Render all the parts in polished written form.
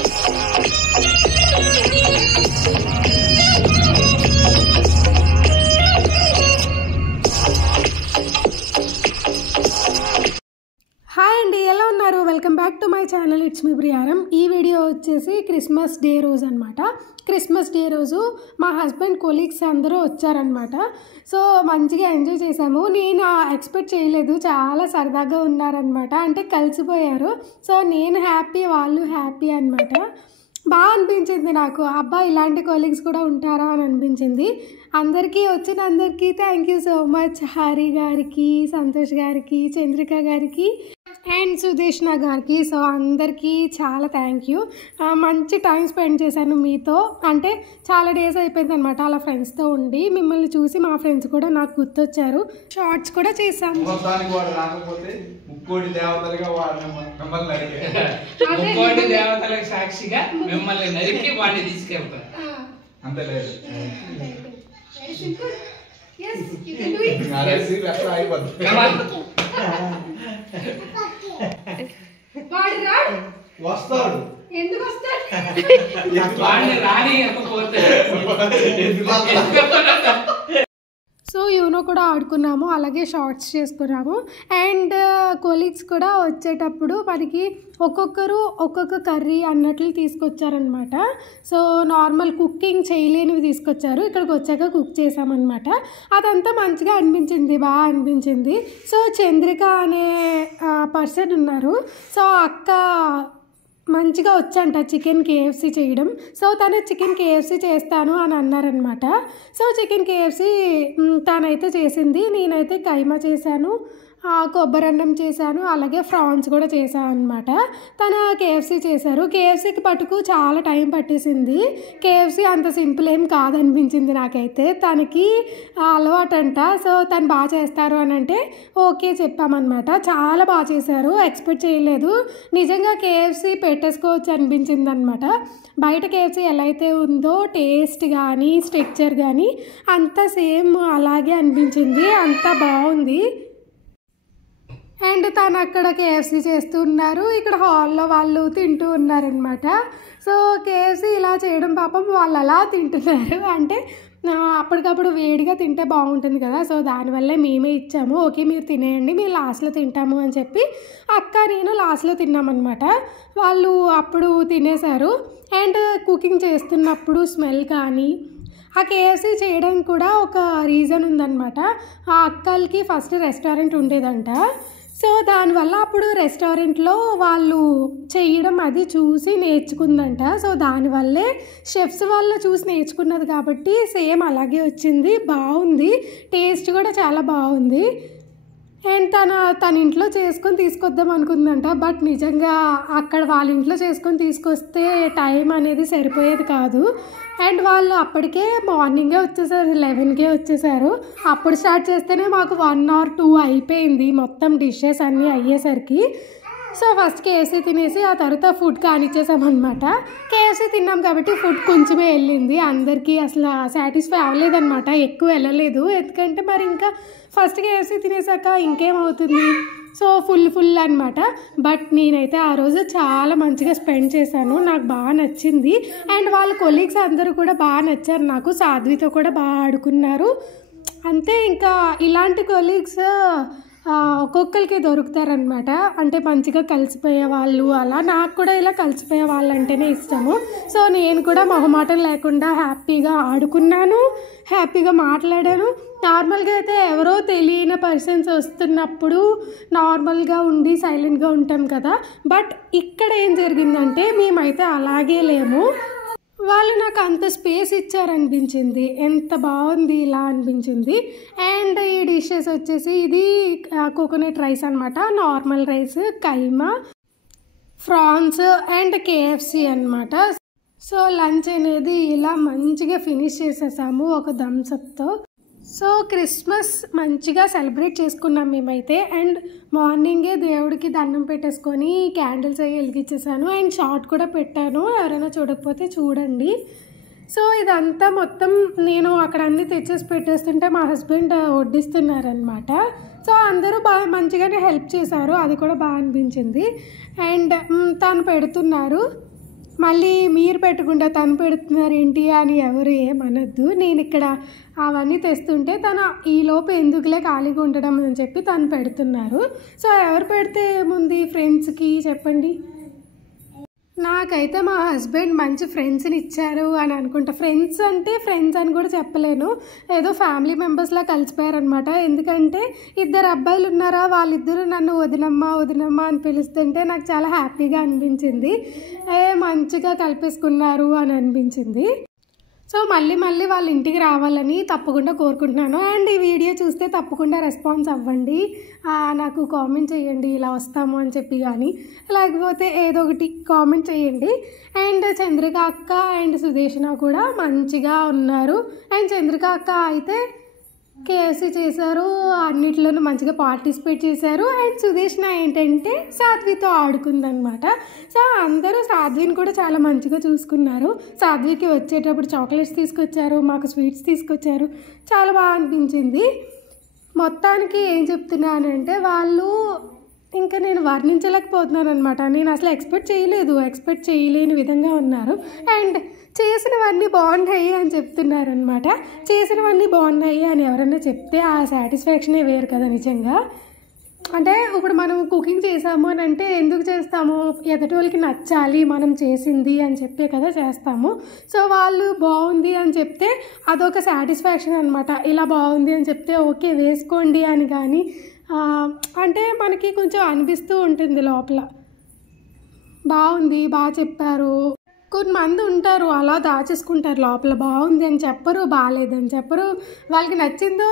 Hi అండి, ఎలా ఉన్నారు? Welcome back to my channel. It's me Priyaram. ఈ వీడియో వచ్చేసి క్రిస్మస్ డే రోజు అనమాట. క్రిస్మస్ డే రోజు మా హస్బెండ్ కొలీగ్స్ అందరూ వచ్చారనమాట. సో మంచిగా ఎంజాయ్ చేసాము. నేను ఎక్స్పెక్ట్ చేయలేదు, చాలా సరదాగా ఉన్నారనమాట. అంటే కలిసిపోయారు. సో నేను హ్యాపీ, వాళ్ళు హ్యాపీ అనమాట. బాగా అనిపించింది నాకు. అబ్బా, ఇలాంటి కొలీగ్స్ కూడా ఉంటారా అని అనిపించింది. అందరికీ వచ్చిన అందరికీ thank you so much. Hari గారికి, సంతోష్ గారికి, చంద్రిక గారికి అండ్ సుదేష్ణ గారికి. సో అందరికీ చాలా థ్యాంక్ యూ. మంచి టైం స్పెండ్ చేశాను మీతో. అంటే చాలా డేస్ అయిపోయింది అనమాట అలా ఫ్రెండ్స్తో ఉండి. మిమ్మల్ని చూసి మా ఫ్రెండ్స్ కూడా నాకు గుర్తొచ్చారు. షార్ట్స్ కూడా చేశాము. సాక్షిగా మిమ్మల్ని నరికి వాడిని తీసుకెళ్తారు. అంతే లేదు. వస్తాడు. ఎందుకు వస్తాడు? వాడిని రానియకపోతే సో యూనో కూడా ఆడుకున్నాము, అలాగే షార్ట్స్ చేసుకున్నాము. అండ్ కొలీగ్స్ కూడా వచ్చేటప్పుడు మనకి ఒక్కొక్కరు ఒక్కొక్క కర్రీ అన్నట్లు తీసుకొచ్చారనమాట. సో నార్మల్ కుకింగ్ చేయలేనివి తీసుకొచ్చారు. ఇక్కడికి వచ్చాక కుక్ చేసామన్నమాట. అదంతా మంచిగా అనిపించింది, బాగా అనిపించింది. సో చంద్రిక అనే పర్సన్ ఉన్నారు. సో అక్క మంచిగా వచ్చంట చికెన్ కేఎఫ్సీ చేయడం. సో తను చికెన్ కేఎఫ్సీ చేస్తాను అని అన్నారనమాట. సో చికెన్ కేఎఫ్సీ తనైతే చేసింది. నేనైతే కైమా చేశాను, కొబ్బరి అన్నం చేశాను, అలాగే ఫ్రాన్స్ కూడా చేశాను అనమాట. తన కేఎఫ్సీ చేశారు. కేఎఫ్సీకి పట్టుకు చాలా టైం పట్టేసింది. కేఎఫ్సీ అంత సింపుల్ ఏం కాదనిపించింది నాకైతే. తనకి అలవాటంట. సో తను బాగా చేస్తారు అని అంటే ఓకే చెప్పామన్నమాట. చాలా బాగా చేశారు, ఎక్స్పెక్ట్ చేయలేదు. నిజంగా కేఎఫ్సీ పెట్టేసుకోవచ్చు అనిపించింది అనమాట. బయట కేఎఫ్సీ ఎలా అయితే ఉందో టేస్ట్ కానీ స్ట్రక్చర్ కానీ అంతా సేమ్ అలాగే అనిపించింది. అంతా బాగుంది. అండ్ తను అక్కడ కేఎఫ్సీ చేస్తున్నారు, ఇక్కడ హాల్లో వాళ్ళు తింటూ ఉన్నారనమాట. సో కేఎఫ్సీ ఇలా చేయడం పాపం వాళ్ళు అలా తింటున్నారు. అంటే అప్పటికప్పుడు వేడిగా తింటే బాగుంటుంది కదా. సో దానివల్లే మేమే ఇచ్చాము. ఓకే మీరు తినేయండి, మేము లాస్ట్లో తింటాము అని చెప్పి అక్క నేను లాస్ట్లో తిన్నామన్నమాట. వాళ్ళు అప్పుడు తినేశారు. అండ్ కుకింగ్ చేస్తున్నప్పుడు స్మెల్ కానీ ఆ కేఎఫ్సీ చేయడానికి కూడా ఒక రీజన్ ఉందన్నమాట. ఆ అక్కలకి ఫస్ట్ రెస్టారెంట్ ఉండేదంట. సో దానివల్ల అప్పుడు రెస్టారెంట్లో వాళ్ళు చేయడం అది చూసి నేర్చుకుందంట. సో దానివల్లే షెఫ్స్ వాళ్ళు చూసి నేర్చుకున్నది కాబట్టి సేమ్ అలాగే వచ్చింది. బాగుంది, టేస్ట్ కూడా చాలా బాగుంది. అండ్ తన ఇంట్లో చేసుకొని తీసుకొద్దాం అనుకుందంట. బట్ నిజంగా అక్కడ వాళ్ళ ఇంట్లో చేసుకొని తీసుకొస్తే టైం అనేది సరిపోయేది కాదు. అండ్ వాళ్ళు అప్పటికే మార్నింగే వచ్చేసారు, 11కే వచ్చేసారు. అప్పుడు స్టార్ట్ చేస్తేనే మాకు 1 or 2 అయిపోయింది మొత్తం డిషెస్ అన్నీ అయ్యేసరికి. సో ఫస్ట్ కేఎఫ్సీ తినేసి ఆ తర్వాత ఫుడ్ కానిచ్చేసామన్నమాట. కేఎఫ్సీ తిన్నాం కాబట్టి ఫుడ్ కొంచెమే వెళ్ళింది. అందరికీ అసలు సాటిస్ఫై అవ్వలేదన్నమాట, ఎక్కువ వెళ్ళలేదు. ఎందుకంటే మరి ఇంకా ఫస్ట్ కేఎఫ్సీ తినేసాక ఇంకేమవుతుంది. సో ఫుల్ అనమాట. బట్ నేనైతే ఆ రోజు చాలా మంచిగా స్పెండ్ చేశాను, నాకు బాగా నచ్చింది. అండ్ వాళ్ళ కొలీగ్స్ అందరూ కూడా బాగా నచ్చారు నాకు. సాధ్వితో కూడా బాగా ఆడుకున్నారు. అంతే, ఇంకా ఇలాంటి కొలీగ్స్ ఒక్కొక్కరికి దొరుకుతారనమాట. అంటే మంచిగా కలిసిపోయే వాళ్ళు. అలా నాకు కూడా ఇలా కలిసిపోయే వాళ్ళు అంటేనే ఇష్టము. సో నేను కూడా మొహమాటం లేకుండా హ్యాపీగా ఆడుకున్నాను, హ్యాపీగా మాట్లాడాను. నార్మల్గా అయితే ఎవరో తెలియని పర్సన్స్ వస్తున్నప్పుడు నార్మల్గా ఉండి సైలెంట్గా ఉంటాం కదా. బట్ ఇక్కడ ఏం జరిగిందంటే మేమైతే అలాగే లేము. వాళ్ళు నాకు అంత స్పేస్ ఇచ్చారనిపించింది. ఎంత బాగుంది ఇలా అనిపించింది. అండ్ ఈ డిషెస్ వచ్చేసి ఇది కోకోనట్ రైస్ అనమాట, నార్మల్ రైస్, కైమా, ఫ్రాన్స్ అండ్ కేఎఫ్సీ అనమాట. సో లంచ్ అనేది ఇలా మంచిగా ఫినిష్ చేసేసాము ఒక థమ్స్అప్తో. సో క్రిస్మస్ మంచిగా సెలబ్రేట్ చేసుకున్నాం మేమైతే. అండ్ మార్నింగే దేవుడికి దండం పెట్టేసుకొని క్యాండిల్స్ అవి వెలిగించేసాను. అండ్ షార్ట్ కూడా పెట్టాను, ఎవరైనా చూడకపోతే చూడండి. సో ఇదంతా మొత్తం నేను అక్కడ అన్నీ తెచ్చేసి పెట్టేస్తుంటే మా హస్బెండ్ వడ్డిస్తున్నారనమాట. సో అందరూ బాగా మంచిగానే హెల్ప్ చేశారు, అది కూడా బాగా అనిపించింది. అండ్ తను పెడుతున్నారు. మళ్ళీ మీరు పెట్టుకుంటే తను పెడుతున్నారు ఏంటి అని ఎవరు ఏమనొద్దు. నేను ఇక్కడ అవన్నీ తెస్తుంటే తను ఈలోపు ఎందుకులే ఖాళీగా ఉండడం అని చెప్పి తను పెడుతున్నారు. సో ఎవరు పెడితే ఏముంది, ఫ్రెండ్స్కి చెప్పండి. నాకైతే మా హస్బెండ్ మంచి ఫ్రెండ్స్ని ఇచ్చారు అని అనుకుంటా. ఫ్రెండ్స్ అంటే ఫ్రెండ్స్ అని కూడా చెప్పలేను, ఏదో ఫ్యామిలీ మెంబర్స్లా కలిసిపోయారనమాట. ఎందుకంటే ఇద్దరు అబ్బాయిలు ఉన్నారా, వాళ్ళిద్దరూ నన్ను వదినమ్మ వదినమ్మ అని పిలుస్తుంటే నాకు చాలా హ్యాపీగా అనిపించింది. మంచిగా కలిపేసుకున్నారు అని అనిపించింది. సో మళ్ళీ వాళ్ళ ఇంటికి రావాలని తప్పకుండా కోరుకుంటున్నాను. అండ్ ఈ వీడియో చూస్తే తప్పకుండా రెస్పాన్స్ అవ్వండి, నాకు కామెంట్ చేయండి ఇలా వస్తాము అని చెప్పి, కానీ లేకపోతే ఏదో ఒకటి కామెంట్ చేయండి. అండ్ చంద్రిక అక్క అండ్ సుదేశన కూడా మంచిగా ఉన్నారు. అండ్ చంద్రిక అక్క అయితే కేఎఫ్సీ చేశారు, అన్నిట్లోనూ మంచిగా పార్టిసిపేట్ చేశారు. అండ్ సుదేశన ఏంటంటే సాధ్వితో ఆడుకుందనమాట. సో అందరూ సాధ్విని కూడా చాలా మంచిగా చూసుకున్నారు. సాధ్వికి వచ్చేటప్పుడు చాక్లెట్స్ తీసుకొచ్చారు, మాకు స్వీట్స్ తీసుకొచ్చారు, చాలా బాగా అనిపించింది. మొత్తానికి ఏం చెప్తున్నానంటే వాళ్ళు ఇంకా నేను వర్ణించలేకపోతున్నాను అనమాట. నేను అసలు ఎక్స్పెక్ట్ చేయలేని విధంగా ఉన్నారు. అండ్ చేసినవన్నీ బాగున్నాయి అని చెప్తున్నారనమాట. చేసినవన్నీ బాగున్నాయి అని ఎవరైనా చెప్తే ఆ సాటిస్ఫాక్షనే వేరు కదా నిజంగా. అంటే ఇప్పుడు మనం కుకింగ్ చేసాము అని అంటే ఎందుకు చేస్తాము, ఎదుటి వాళ్ళకి నచ్చాలి మనం చేసింది అని చెప్పే కదా చేస్తాము. సో వాళ్ళు బాగుంది అని చెప్తే అదొక సాటిస్ఫాక్షన్ అనమాట. ఇలా బాగుంది అని చెప్తే ఓకే వేసుకోండి అని, కానీ అంటే మనకి కొంచెం అనిపిస్తూ ఉంటుంది లోపల, బాగుంది బాగా చెప్పారు. కొంతమంది ఉంటారు అలా దాచేసుకుంటారు లోపల, బాగుంది అని చెప్పరు, బాగాలేదని చెప్పరు. వాళ్ళకి నచ్చిందో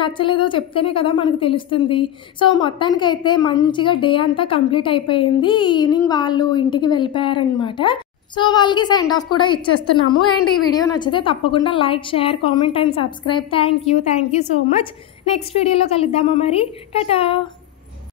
నచ్చలేదో చెప్తేనే కదా మనకు తెలుస్తుంది. సో మొత్తానికైతే మంచిగా డే అంతా కంప్లీట్ అయిపోయింది. ఈవినింగ్ వాళ్ళు ఇంటికి వెళ్ళిపోయారనమాట. సో వాళ్ళకి సెండ్ ఆఫ్ కూడా ఇచ్చేస్తున్నాము. అండ్ ఈ వీడియో నచ్చితే తప్పకుండా like, share, comment and subscribe. Thank you so much. Next వీడియోలో కలుద్దామా మరి. టాటా.